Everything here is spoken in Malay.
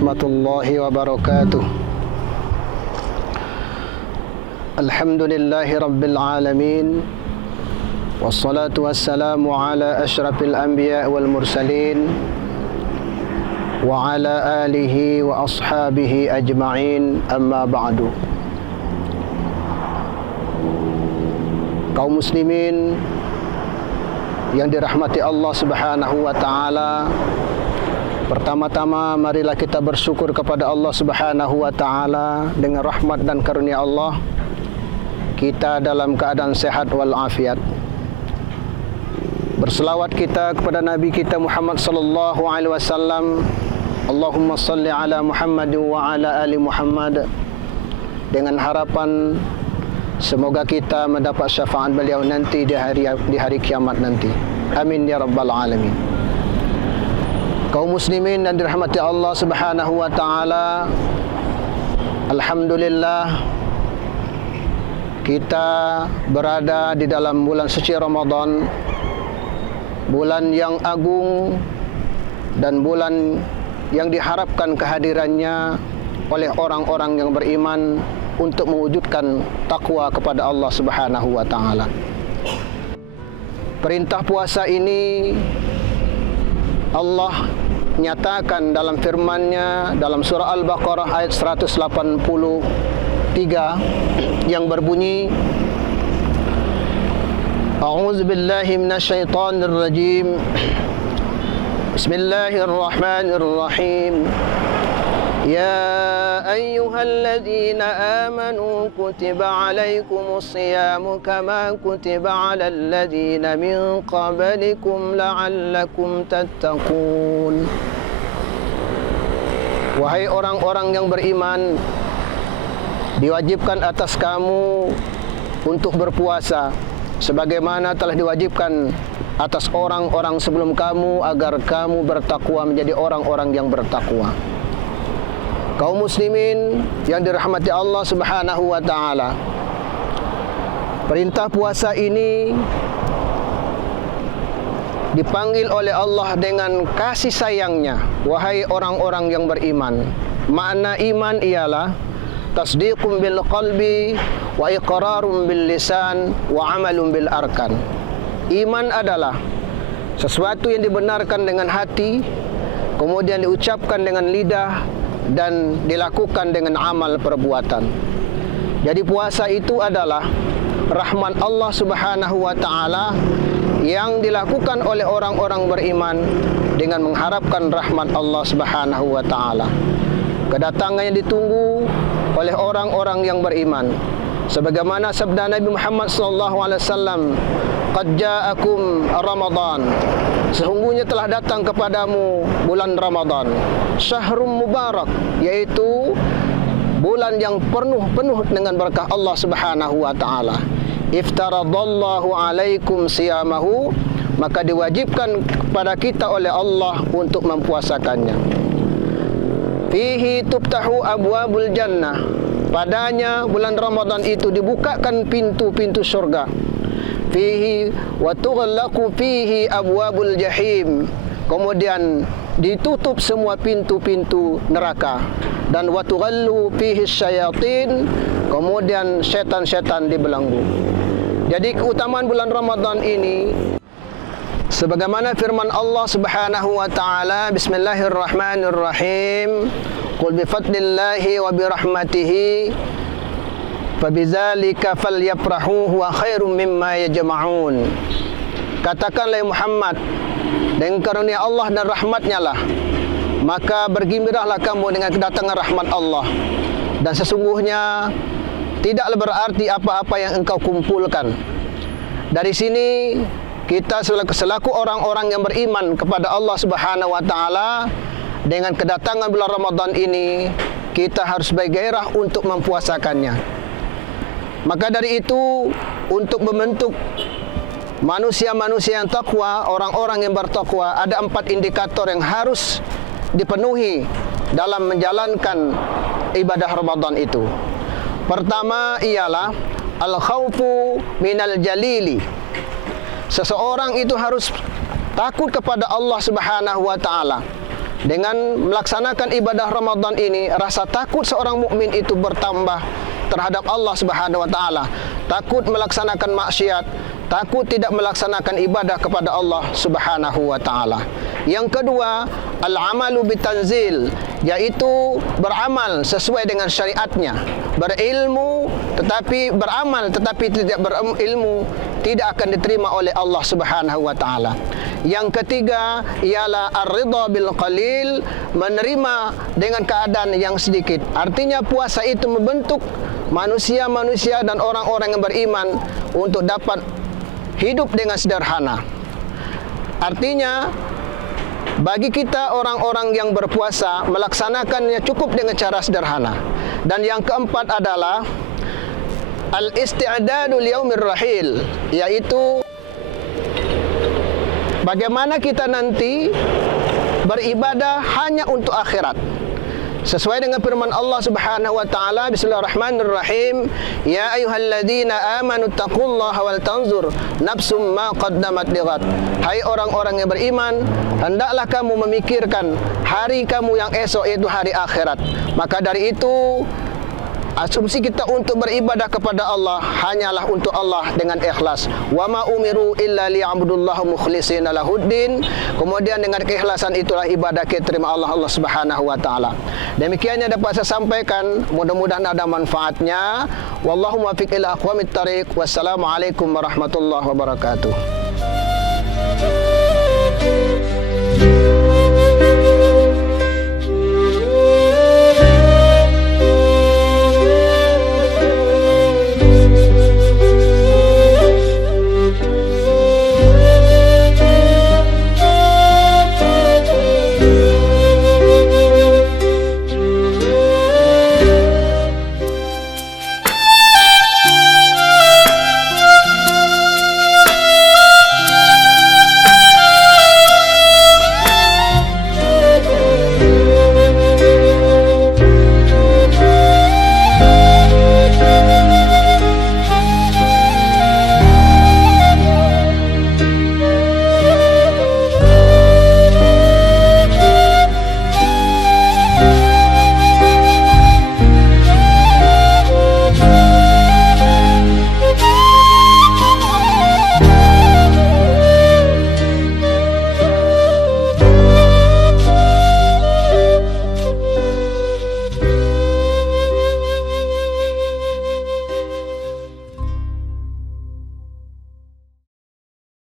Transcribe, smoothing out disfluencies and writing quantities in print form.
warahmatullahi wabarakatuh. Alhamdulillahi rabbil alamin. Wassalatu wassalamu ala asyrafil anbiya wal mursalin wa ala alihi wa ashabihi ajma'in, amma ba'du. Kaum muslimin yang dirahmati Allah Subhanahu wa taala, pertama-tama marilah kita bersyukur kepada Allah Subhanahu wa taala. Dengan rahmat dan karunia Allah, kita dalam keadaan sehat wal afiat. Berselawat kita kepada Nabi kita Muhammad sallallahu alaihi wasallam. Allahumma salli ala Muhammad wa ala ali Muhammad, dengan harapan semoga kita mendapat syafaat beliau nanti di hari kiamat nanti. Amin ya rabbal alamin. Kaum muslimin dan dirahmati Allah Subhanahu wa taala, alhamdulillah kita berada di dalam bulan suci Ramadan, bulan yang agung dan bulan yang diharapkan kehadirannya oleh orang-orang yang beriman untuk mewujudkan takwa kepada Allah Subhanahu wa taala. Perintah puasa ini Allah nyatakan dalam firman-Nya dalam surah Al-Baqarah ayat 183 yang berbunyi, A'udzu billahi minasyaitonir rajim. Bismillahirrahmanirrahim. Ya ayyuhalladzina amanu kutiba alaikumus siyamu kama kutiba alal ladzina min qablikum la'allakum tattaqun. Wahai orang-orang yang beriman, diwajibkan atas kamu untuk berpuasa sebagaimana telah diwajibkan atas orang-orang sebelum kamu agar kamu bertakwa menjadi orang-orang yang bertakwa. Kaum muslimin yang dirahmati Allah Subhanahu wa taala, perintah puasa ini dipanggil oleh Allah dengan kasih sayangnya. Wahai orang-orang yang beriman. Makna iman ialah tasdiqum bil qalbi wa iqrarum bil lisan wa amalum bil arkan. Iman adalah sesuatu yang dibenarkan dengan hati, kemudian diucapkan dengan lidah, dan dilakukan dengan amal perbuatan. Jadi puasa itu adalah rahmat Allah Subhanahu wa taala yang dilakukan oleh orang-orang beriman dengan mengharapkan rahmat Allah Subhanahu wa taala. Kedatangan yang ditunggu oleh orang-orang yang beriman. Sebagaimana sabda Nabi Muhammad sallallahu alaihi wasallam, qad ja'akum Ramadan, sesungguhnya telah datang kepadamu bulan Ramadan, syahrul mubarak, yaitu bulan yang penuh dengan berkah Allah Subhanahu wa taala. Iftaradallahu alaikum siyamahu, maka diwajibkan kepada kita oleh Allah untuk mempuasakannya. Fihi tuftahu abwabul jannah, padanya bulan Ramadan itu dibukakan pintu-pintu surga. Fihi wa tughlaqu fihi abwabul jahim, kemudian ditutup semua pintu-pintu neraka. Dan wa tughallu fihi syayatin, kemudian setan-setan dibelenggu. Jadi keutamaan bulan Ramadan ini sebagaimana firman Allah Subhanahu wa taala, Bismillahirrahmanirrahim, qul bi fadlillahi wa bi rahmatihi fabidzalika falyafrahu huwa khairum mimma yajma'un. Katakanlah Muhammad, dengan karunia Allah dan rahmatnya lah maka bergembiralah kamu dengan kedatangan rahmat Allah, dan sesungguhnya tidaklah berarti apa-apa yang engkau kumpulkan. Dari sini kita selaku orang-orang yang beriman kepada Allah Subhanahu wa taala, dengan kedatangan bulan Ramadan ini kita harus bergairah untuk mempuasakannya. Maka dari itu, untuk membentuk manusia-manusia yang takwa, orang-orang yang bertakwa, ada 4 indikator yang harus dipenuhi dalam menjalankan ibadah Ramadan itu. Pertama ialah al-khawfu minal jalili. Seseorang itu harus takut kepada Allah Subhanahu wa taala. Dengan melaksanakan ibadah Ramadan ini, rasa takut seorang mukmin itu bertambah terhadap Allah Subhanahu wa taala. Takut melaksanakan maksiat, takut tidak melaksanakan ibadah kepada Allah Subhanahu wa taala. Yang kedua, al-amalu bitanzil, yaitu beramal sesuai dengan syariatnya. Berilmu tetapi beramal tetapi tidak berilmu tidak akan diterima oleh Allah Subhanahu wa taala. Yang ketiga ialah ar-ridha bil qalil, menerima dengan keadaan yang sedikit. Artinya puasa itu membentuk manusia-manusia dan orang-orang yang beriman untuk dapat hidup dengan sederhana. Artinya bagi kita orang-orang yang berpuasa melaksanakannya cukup dengan cara sederhana. Dan yang keempat adalah al-isti'dadu liyaumir rahil, yaitu bagaimana kita nanti beribadah hanya untuk akhirat. Sesuai dengan firman Allah Subhanahu wa taala, Bismillahirrahmanirrahim, ya ayyuhalladzina amanu taqullaha wal tanzur nafsum ma qaddamat lighad. Hai orang-orang yang beriman, hendaklah kamu memikirkan hari kamu yang esok, yaitu hari akhirat. Maka dari itu asumsi kita untuk beribadah kepada Allah hanyalah untuk Allah dengan ikhlas. Wa ma umiru illa liya'budullaha mukhlishina lahuddin. Kemudian dengan keikhlasan itulah ibadah kita terima Allah Subhanahu wa taala. Demikian yang dapat saya sampaikan, mudah-mudahan ada manfaatnya. Wallahu muwaffiq ila aqwamit thariq. Wassalamualaikum warahmatullahi wabarakatuh.